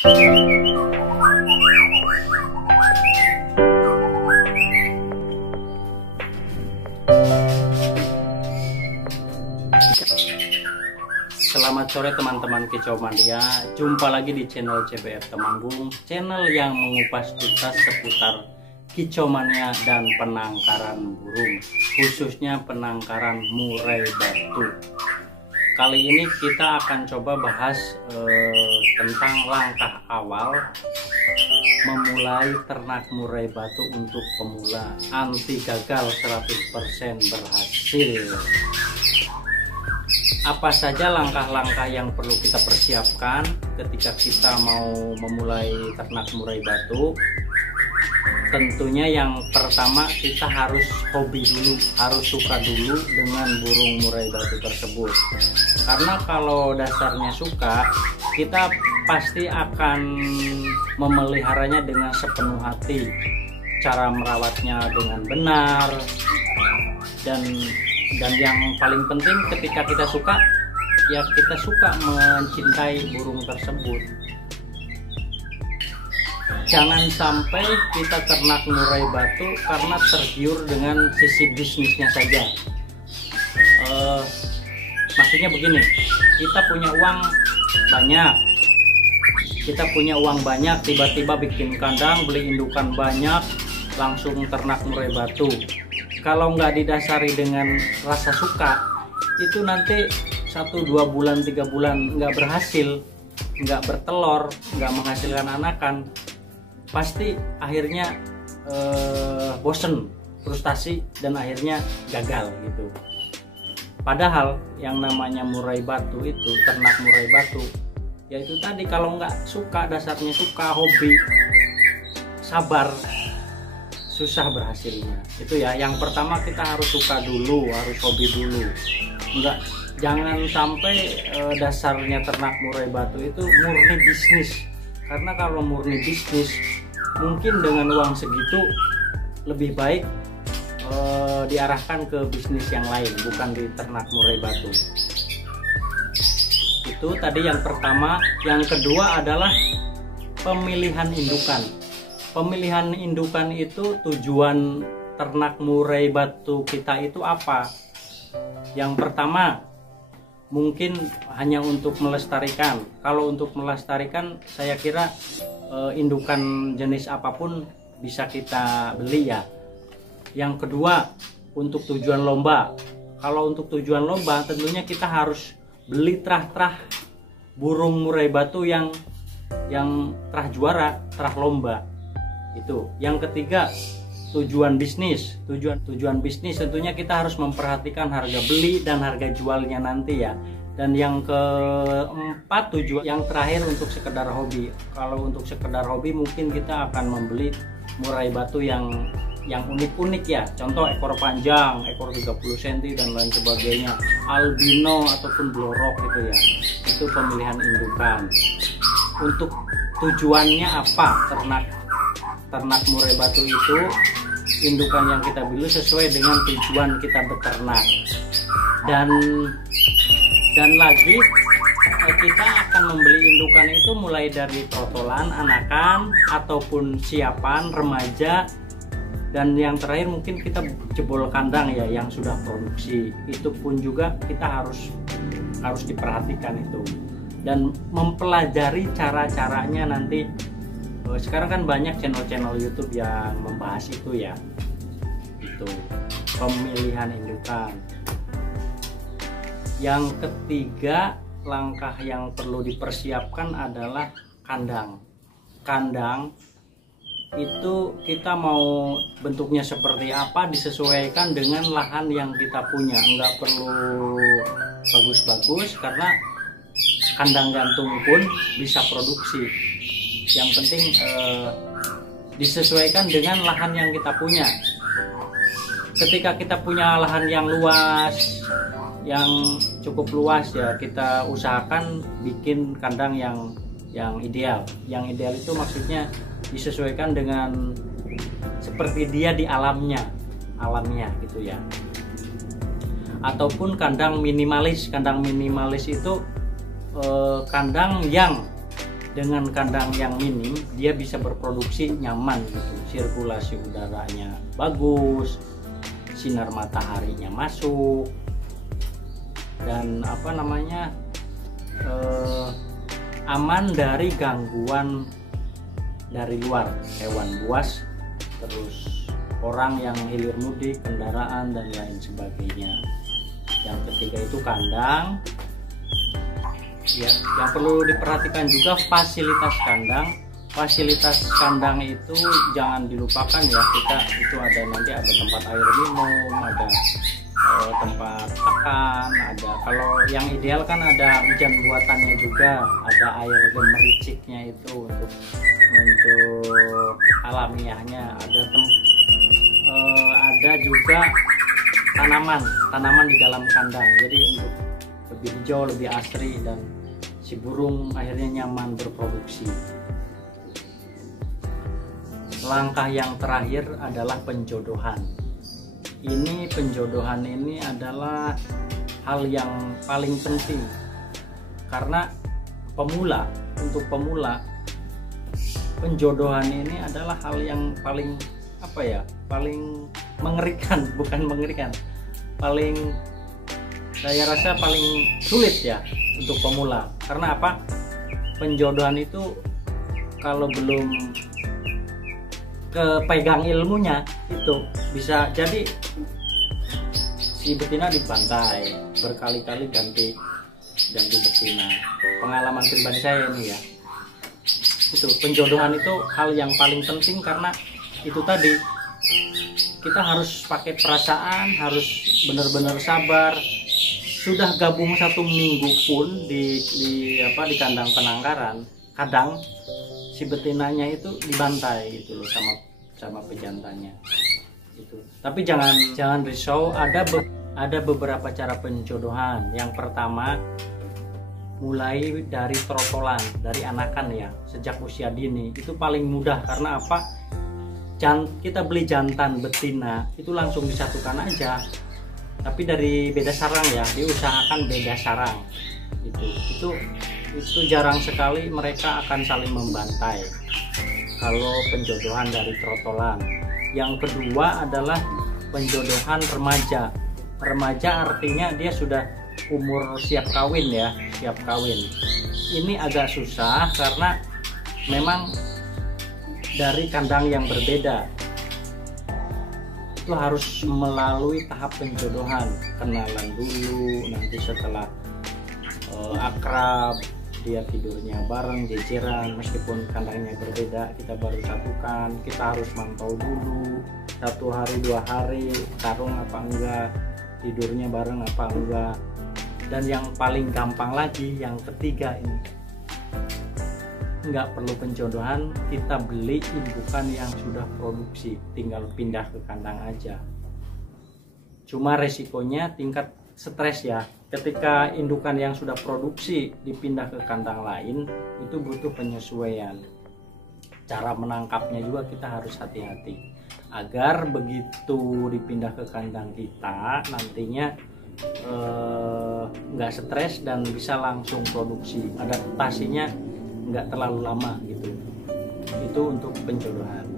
Selamat sore teman-teman Kicau Mania, jumpa lagi di channel CBF Temanggung, channel yang mengupas tuntas seputar kicau mania dan penangkaran burung, khususnya penangkaran murai batu. Kali ini kita akan coba bahas tentang langkah awal memulai ternak murai batu untuk pemula, anti gagal 100% berhasil. Apa saja langkah-langkah yang perlu kita persiapkan ketika kita mau memulai ternak murai batu? Tentunya yang pertama kita harus hobi dulu, harus suka dulu dengan burung murai batu tersebut. Karena kalau dasarnya suka, kita pasti akan memeliharanya dengan sepenuh hati. Cara merawatnya dengan benar, dan yang paling penting ketika kita suka, ya kita suka mencintai burung tersebut. Jangan sampai kita ternak murai batu karena tergiur dengan sisi bisnisnya saja. Maksudnya begini, kita punya uang banyak, tiba-tiba bikin kandang, beli indukan banyak, langsung ternak murai batu. Kalau nggak didasari dengan rasa suka, itu nanti 1, 2 bulan, 3 bulan nggak berhasil, nggak bertelur, nggak menghasilkan anakan, pasti akhirnya bosen, frustasi, dan akhirnya gagal gitu. Padahal yang namanya murai batu itu, ternak murai batu, yaitu tadi kalau nggak suka, dasarnya suka, hobi, sabar, susah berhasilnya. Itu ya, yang pertama kita harus suka dulu, harus hobi dulu. Jangan sampai dasarnya ternak murai batu itu murni bisnis. Karena kalau murni bisnis, mungkin dengan uang segitu lebih baik diarahkan ke bisnis yang lain, bukan di ternak murai batu. Itu tadi yang pertama. Yang kedua adalah pemilihan indukan. Pemilihan indukan itu, tujuan ternak murai batu kita itu apa? Yang pertama, mungkin hanya untuk melestarikan. Kalau untuk melestarikan, saya kira indukan jenis apapun bisa kita beli ya. Yang kedua, untuk tujuan lomba. Kalau untuk tujuan lomba, tentunya kita harus beli terah-terah burung murai batu yang terah juara, terah lomba. Itu. Yang ketiga, tujuan bisnis. Tujuan bisnis tentunya kita harus memperhatikan harga beli dan harga jualnya nanti ya. Dan yang keempat, tujuan yang terakhir untuk sekedar hobi. Kalau untuk sekedar hobi mungkin kita akan membeli murai batu yang unik-unik ya. Contoh ekor panjang, ekor 30 cm dan lain sebagainya, albino ataupun blorok gitu ya. Itu pemilihan indukan. Untuk tujuannya apa ternak murai batu itu, indukan yang kita beli sesuai dengan tujuan kita beternak. Dan lagi kita akan membeli indukan itu mulai dari trotolan, anakan, ataupun siapan, remaja, dan yang terakhir mungkin kita jebol kandang ya yang sudah produksi. Itu pun juga kita harus diperhatikan itu, dan mempelajari cara-caranya nanti. Sekarang kan banyak channel-channel YouTube yang membahas itu ya. Itu pemilihan indukan. Yang ketiga, langkah yang perlu dipersiapkan adalah kandang. Kandang itu kita mau bentuknya seperti apa disesuaikan dengan lahan yang kita punya. Nggak perlu bagus-bagus, karena kandang gantung pun bisa produksi. Yang penting disesuaikan dengan lahan yang kita punya. Ketika kita punya lahan yang luas, yang cukup luas ya, kita usahakan bikin kandang yang ideal. Yang ideal itu maksudnya disesuaikan dengan seperti dia di alamnya gitu ya. Ataupun kandang minimalis. Kandang minimalis itu kandang yang dengan kandang yang minim dia bisa berproduksi nyaman gitu, sirkulasi udaranya bagus, sinar mataharinya masuk, dan aman dari gangguan dari luar, hewan buas, terus orang yang hilir mudik, kendaraan dan lain sebagainya. Yang ketiga itu kandang. Ya, yang perlu diperhatikan juga fasilitas kandang. Fasilitas kandang itu jangan dilupakan ya, kita itu nanti ada tempat air minum, ada tempat pakan, ada, kalau yang ideal kan ada hujan buatannya juga, ada air gemericiknya itu untuk alamiahnya, ada juga tanaman di dalam kandang, jadi untuk lebih hijau, lebih asri, dan si burung akhirnya nyaman berproduksi. Langkah yang terakhir adalah penjodohan. Penjodohan ini adalah hal yang paling penting karena untuk pemula penjodohan ini adalah hal yang paling paling mengerikan, paling, saya rasa paling sulit ya untuk pemula. Karena apa? Penjodohan itu kalau belum kepegang ilmunya itu bisa jadi si betina dibantai berkali-kali ganti betina. Pengalaman pribadi saya ini ya, itu penjodohan itu hal yang paling penting karena itu tadi, kita harus pakai perasaan, harus benar-benar sabar. Sudah gabung 1 minggu pun di kandang penangkaran, kadang si betinanya itu dibantai gitu loh sama pejantannya gitu. Tapi jangan risau, ada beberapa cara penjodohan. Yang pertama, mulai dari trotolan, dari anakan ya, sejak usia dini itu paling mudah. Karena apa? Kita beli jantan betina itu langsung disatukan aja, tapi dari beda sarang ya, diusahakan beda sarang itu jarang sekali mereka akan saling membantai kalau penjodohan dari trotolan. Yang kedua adalah penjodohan remaja. Artinya dia sudah umur siap kawin ya, ini agak susah karena memang dari kandang yang berbeda, itu harus melalui tahap penjodohan, kenalan dulu, nanti setelah akrab, dia tidurnya bareng, jejeran, meskipun kandangnya berbeda, kita baru satukan, kita harus mantau dulu 1 hari 2 hari, tarung apa enggak, tidurnya bareng apa enggak. Dan yang paling gampang lagi, yang ketiga ini, nggak perlu penjodohan, kita beli indukan yang sudah produksi, tinggal pindah ke kandang aja. Cuma resikonya tingkat stres ya, ketika indukan yang sudah produksi dipindah ke kandang lain, itu butuh penyesuaian. Cara menangkapnya juga kita harus hati-hati, agar begitu dipindah ke kandang kita nantinya nggak stres dan bisa langsung produksi, adaptasinya nggak terlalu lama gitu. Itu untuk penjodohan.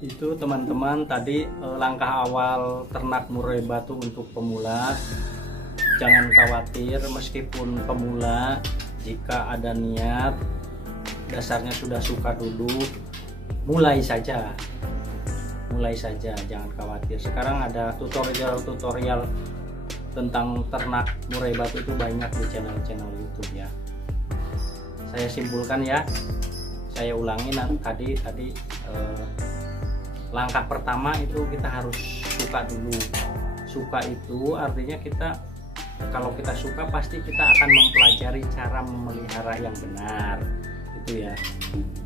Itu teman-teman tadi langkah awal ternak murai batu untuk pemula. Jangan khawatir, meskipun pemula, jika ada niat, dasarnya sudah suka dulu, mulai saja, jangan khawatir. Sekarang ada tutorial tentang ternak murai batu itu banyak di channel YouTube ya. Saya simpulkan ya, saya ulangi tadi langkah pertama itu kita harus suka dulu. Suka itu artinya kalau kita suka pasti kita akan mempelajari cara memelihara yang benar, itu ya.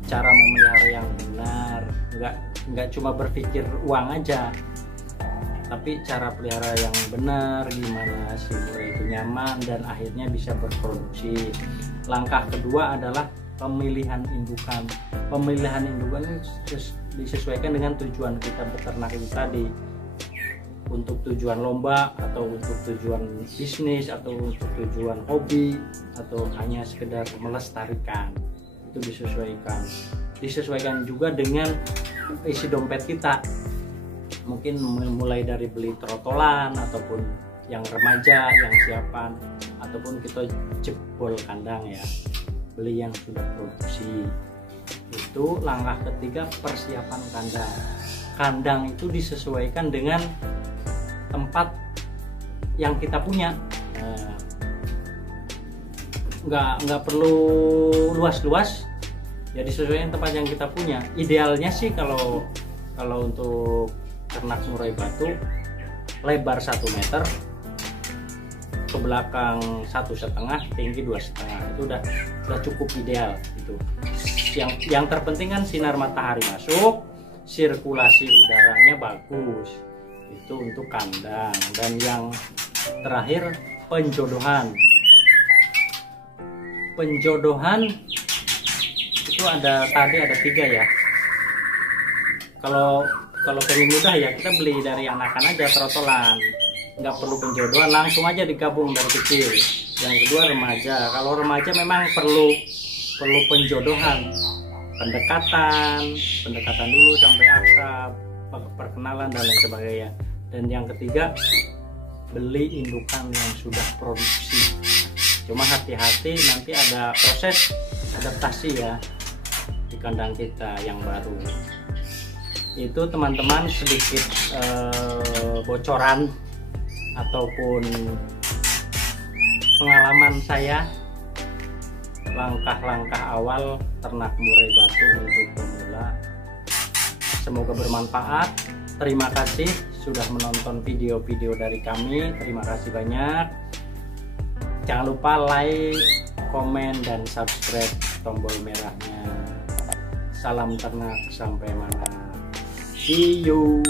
Cara memelihara yang benar, nggak cuma berpikir uang aja, tapi cara pelihara yang benar, gimana si murai itu nyaman dan akhirnya bisa berproduksi. Langkah kedua adalah pemilihan indukan. Pemilihan indukan ini disesuaikan dengan tujuan kita beternak itu tadi, untuk tujuan lomba atau untuk tujuan bisnis atau untuk tujuan hobi atau hanya sekedar melestarikan. Itu itu disesuaikan juga dengan isi dompet kita. Mungkin mulai dari beli trotolan ataupun yang remaja, yang siapan, ataupun kita jebol kandang ya, beli yang sudah produksi. Itu langkah ketiga, persiapan kandang. Kandang itu disesuaikan dengan tempat yang kita punya. Nggak perlu luas-luas ya, disesuaikan tempat yang kita punya. Idealnya sih kalau untuk ternak murai batu, lebar 1 meter, ke belakang 1,5, tinggi 2,5, itu udah cukup ideal itu. Yang terpenting kan sinar matahari masuk, sirkulasi udaranya bagus, itu untuk kandang. Dan yang terakhir, penjodohan itu ada 3 ya. Kalau pengen mudah ya kita beli dari anakan aja, trotolan, nggak perlu penjodohan, langsung aja digabung dari kecil. Yang kedua remaja. Kalau remaja memang perlu penjodohan, pendekatan dulu sampai akrab, perkenalan dan lain sebagainya. Dan yang ketiga, beli indukan yang sudah produksi. Cuma hati-hati, nanti ada proses adaptasi ya di kandang kita yang baru. Itu teman-teman sedikit bocoran ataupun pengalaman saya, langkah-langkah awal ternak murai batu untuk pemula. Semoga bermanfaat. Terima kasih sudah menonton video-video dari kami. Terima kasih banyak. Jangan lupa like, komen, dan subscribe, tombol merahnya. Salam ternak sampai mana. See you.